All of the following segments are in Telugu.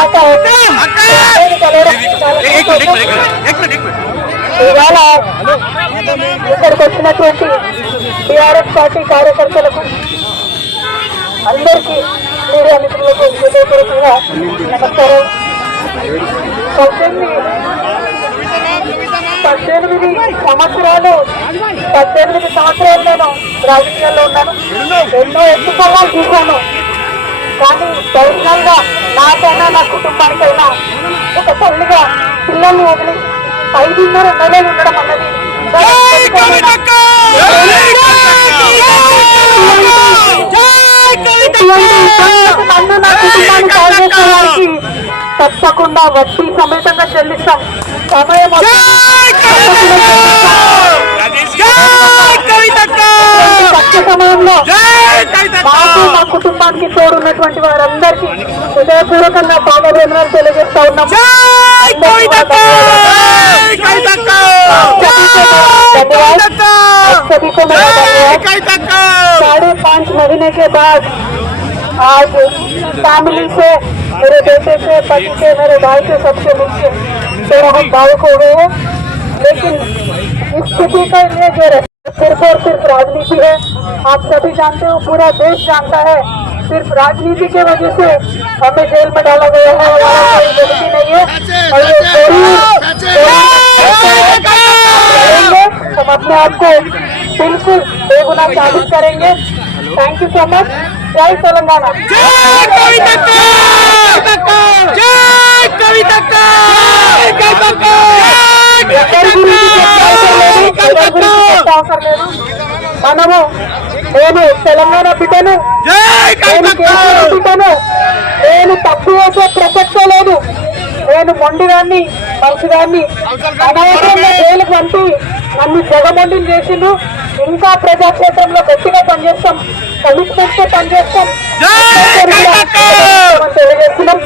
తర్వాత ఇవాళ ఇక్కడికి వచ్చినటువంటి టీఆర్ఎస్ పార్టీ కార్యకర్తలకు అందరికీ మీడియా మిత్రులకు హృదయపూర్వకంగా నమస్కారం. 18 సంవత్సరాలు నేను రాజకీయాల్లో ఉన్నాను. ఎన్నో ఎత్తుకోవాలు చూశాను. కానీ పర్సనల్ గా నాకైనా నా కుటుంబానికైనా ఒక తల్లిగా పిల్లల్ని వదిలి 5.5 నెలలు ఉండడం అన్నది నన్ను నా కుటుంబాన్ని సాధించడానికి తప్పకుండా వడ్డీ సమేతంగా చెల్లిస్తాం. సమయం తక్కువ సమయంలో మాకు మా కుటుంబానికి తోడున్నటువంటి వారందరికీ హృదయపూర్వకంగా పాదాభివందనాలు తెలియజేస్తా ఉన్నాం. 5.5 महीने के बाद आज फैमिली से, मेरे बेटे से, पति से, मेरे भाई से, सबसे मिलके थोड़ा हम भावुक हो गए हैं. लेकिन इस स्थिति का ये जो सिर्फ और सिर्फ राजनीति है. आप सभी जानते हो, पूरा देश जानता है, सिर्फ राजनीति के वजह से हमें जेल में डाला गया है. हमारा कोई गलती नहीं है और ये हम अपने आप को बिल्कुल बेगुनाह साबित करेंगे. Thank you so much. जय तेलंगाना. మనము నేను తెలంగాణ బిడ్డను, నేను తప్పు వేసే ప్రసక్తే లేదు. నేను మొండిదాన్ని, మంచిదాన్ని, అనవసరంగా జైలుకు పంపి నన్ను జగమొండిని చేసిండు. ఇంకా ప్రజాక్షేత్రంలో గట్టిగా పనిచేస్తాం, కమిట్మెంట్ తో పనిచేస్తాం తెలియజేస్తున్నాం.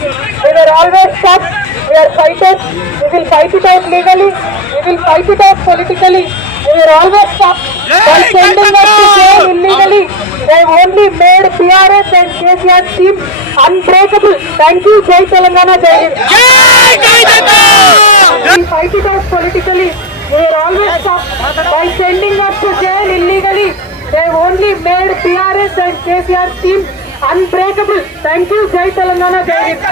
We are always tough, we are fighters. We will fight it out legally, we will fight it out politically. We are always tough. By sending us to jail illegally, they only made PRS and KCR's team unbreakable. Thank you. Jai Telangana, Jai Hind. We will fight it out politically. We are always tough. By sending us to jail illegally, they only made PRS and KCR's team unbreakable. Thank you. Jai Telangana, Jai Hind.